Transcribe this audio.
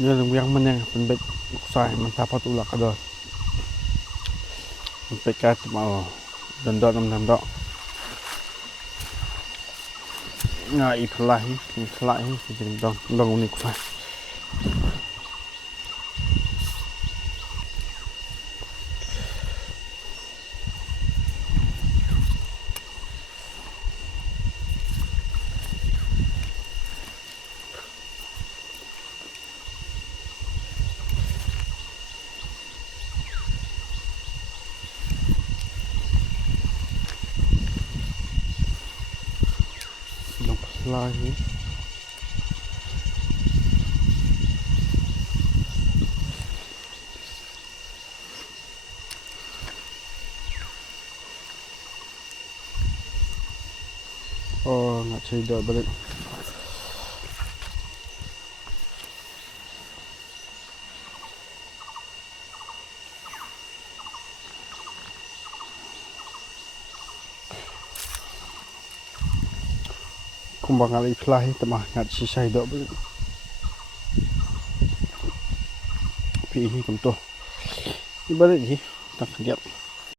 yang mana penbet ksai mentapa tulak ada pekat mau dendok dendok ngai khlai jadi dong unik ksai lagi oh nak cerita balik kumbang ali fly temah ngat sisai dok pi hi kum to ibalik hi tak lihat